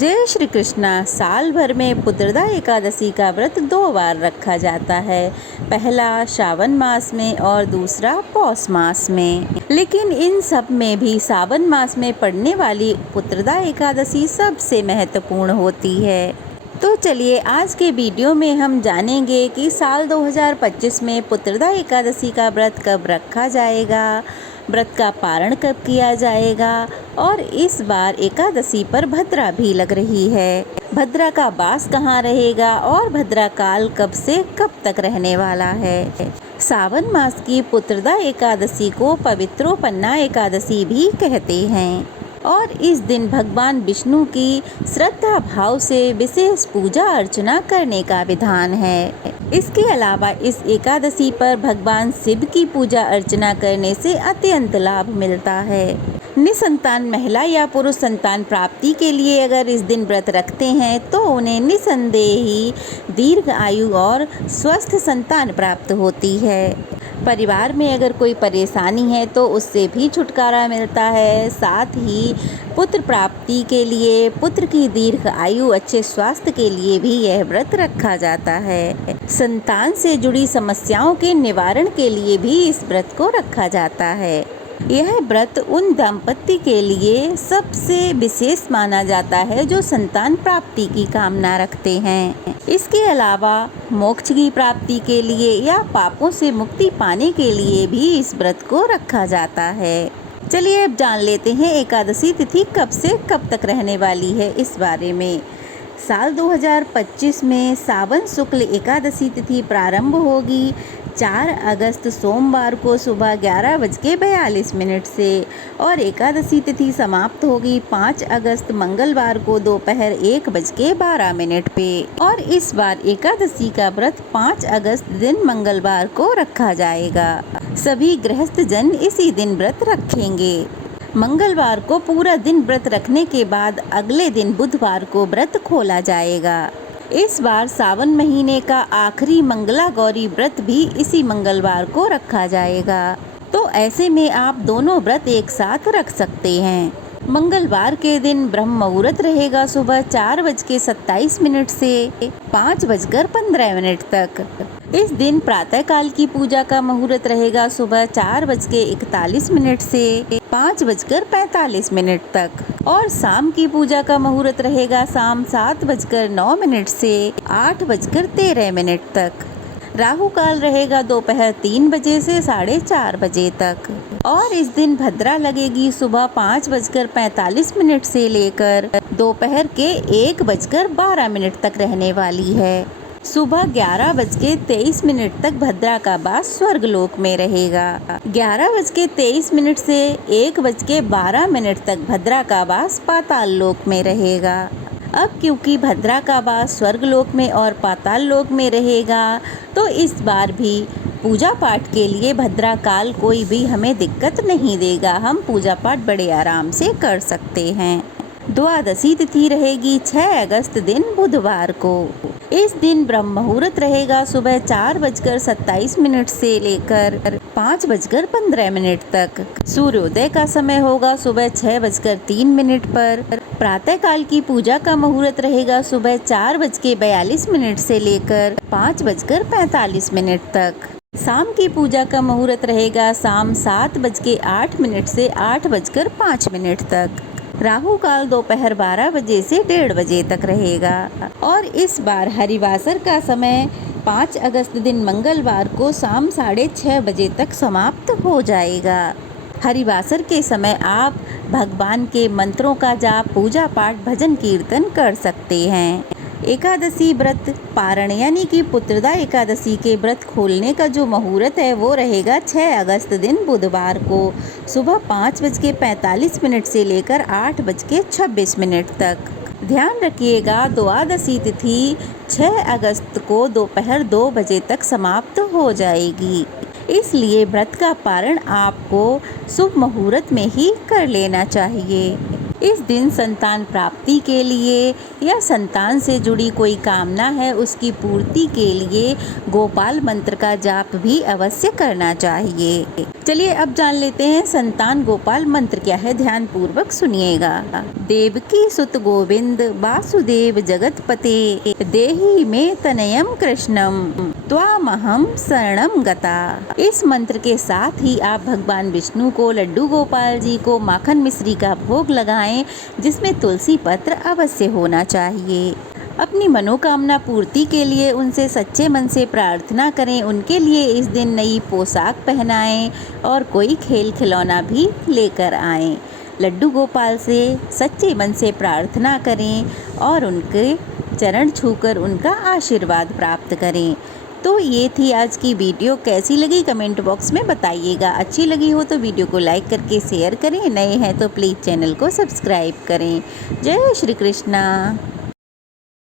जय श्री कृष्णा। साल भर में पुत्रदा एकादशी का व्रत 2 बार रखा जाता है, पहला श्रावण मास में और दूसरा पौष मास में। लेकिन इन सब में भी सावन मास में पड़ने वाली पुत्रदा एकादशी सबसे महत्वपूर्ण होती है। तो चलिए आज के वीडियो में हम जानेंगे कि साल 2025 में पुत्रदा एकादशी का व्रत कब रखा जाएगा, व्रत का पारण कब किया जाएगा और इस बार एकादशी पर भद्रा भी लग रही है। भद्रा का वास कहाँ रहेगा और भद्रा काल कब से कब तक रहने वाला है। सावन मास की पुत्रदा एकादशी को पवित्रोपन्ना एकादशी भी कहते हैं और इस दिन भगवान विष्णु की श्रद्धा भाव से विशेष पूजा अर्चना करने का विधान है। इसके अलावा इस एकादशी पर भगवान शिव की पूजा अर्चना करने से अत्यंत लाभ मिलता है। निसंतान महिला या पुरुष संतान प्राप्ति के लिए अगर इस दिन व्रत रखते हैं तो उन्हें निसंदेह ही दीर्घ आयु और स्वस्थ संतान प्राप्त होती है। परिवार में अगर कोई परेशानी है तो उससे भी छुटकारा मिलता है। साथ ही पुत्र प्राप्ति के लिए, पुत्र की दीर्घ आयु, अच्छे स्वास्थ्य के लिए भी यह व्रत रखा जाता है। संतान से जुड़ी समस्याओं के निवारण के लिए भी इस व्रत को रखा जाता है। यह व्रत उन दंपति के लिए सबसे विशेष माना जाता है जो संतान प्राप्ति की कामना रखते हैं। इसके अलावा मोक्ष की प्राप्ति के लिए या पापों से मुक्ति पाने के लिए भी इस व्रत को रखा जाता है। चलिए अब जान लेते हैं एकादशी तिथि कब से कब तक रहने वाली है इस बारे में। साल 2025 में सावन शुक्ल एकादशी तिथि प्रारंभ होगी 4 अगस्त सोमवार को सुबह 11:42 से और एकादशी तिथि समाप्त होगी 5 अगस्त मंगलवार को दोपहर 1:12 पे। और इस बार एकादशी का व्रत 5 अगस्त दिन मंगलवार को रखा जाएगा। सभी गृहस्थ जन इसी दिन व्रत रखेंगे। मंगलवार को पूरा दिन व्रत रखने के बाद अगले दिन बुधवार को व्रत खोला जाएगा। इस बार सावन महीने का आखिरी मंगला गौरी व्रत भी इसी मंगलवार को रखा जाएगा। तो ऐसे में आप दोनों व्रत एक साथ रख सकते हैं। मंगलवार के दिन ब्रह्म मुहूर्त रहेगा सुबह 4:27 से 5:15 तक। इस दिन प्रातः काल की पूजा का मुहूर्त रहेगा सुबह 4:41 से 5:45 तक और शाम की पूजा का मुहूर्त रहेगा शाम 7:09 से 8:13 तक। राहु काल रहेगा दोपहर 3 बजे से 4:30 बजे तक और इस दिन भद्रा लगेगी सुबह 5:45 से लेकर दोपहर के 1:12 तक रहने वाली है। सुबह 11:23 तक भद्रा का वास स्वर्गलोक में रहेगा। 11:23 से 1:12 तक भद्रा का वास पाताल लोक में रहेगा। अब क्योंकि भद्रा का वास स्वर्गलोक में और पाताल लोक में रहेगा तो इस बार भी पूजा पाठ के लिए भद्रा काल कोई भी हमें दिक्कत नहीं देगा। हम पूजा पाठ बड़े आराम से कर सकते हैं। द्वादशी तिथि रहेगी 6 अगस्त दिन बुधवार को। इस दिन ब्रह्म मुहूर्त रहेगा सुबह 4:27 से लेकर 5:15 तक। सूर्योदय का समय होगा सुबह 6:03 पर। प्रातः काल की पूजा का मुहूर्त रहेगा सुबह 4:42 से लेकर 5:45 तक। शाम की पूजा का मुहूर्त रहेगा शाम 7:08 से 8:05 तक। राहु काल दोपहर 12 बजे से 1:30 बजे तक रहेगा और इस बार हरिवासर का समय 5 अगस्त दिन मंगलवार को शाम 6:30 बजे तक समाप्त हो जाएगा। हरिवासर के समय आप भगवान के मंत्रों का जाप, पूजा पाठ, भजन कीर्तन कर सकते हैं। एकादशी व्रत पारण यानी कि पुत्रदा एकादशी के व्रत खोलने का जो मुहूर्त है वो रहेगा 6 अगस्त दिन बुधवार को सुबह 5:45 से लेकर 8:26 तक। ध्यान रखिएगा द्वादशी तिथि 6 अगस्त को दोपहर 2 बजे तक समाप्त हो जाएगी। इसलिए व्रत का पारण आपको शुभ मुहूर्त में ही कर लेना चाहिए। इस दिन संतान प्राप्ति के लिए या संतान से जुड़ी कोई कामना है उसकी पूर्ति के लिए गोपाल मंत्र का जाप भी अवश्य करना चाहिए। चलिए अब जान लेते हैं संतान गोपाल मंत्र क्या है, ध्यान पूर्वक सुनिएगा। देवकी सुत गोविंद वासुदेव जगतपते देहि में तनयम कृष्णम त्वामहम शरणम गता। इस मंत्र के साथ ही आप भगवान विष्णु को, लड्डू गोपाल जी को माखन मिश्री का भोग लगाएं, जिसमें तुलसी पत्र अवश्य होना चाहिए। अपनी मनोकामना पूर्ति के लिए उनसे सच्चे मन से प्रार्थना करें, उनके लिए इस दिन नई पोशाक पहनाएं और कोई खेल खिलौना भी लेकर आएं। लड्डू गोपाल से सच्चे मन से प्रार्थना करें और उनके चरण छूकर उनका आशीर्वाद प्राप्त करें। तो ये थी आज की वीडियो, कैसी लगी कमेंट बॉक्स में बताइएगा। अच्छी लगी हो तो वीडियो को लाइक करके शेयर करें, नए हैं तो प्लीज़ चैनल को सब्सक्राइब करें। जय श्री कृष्णा।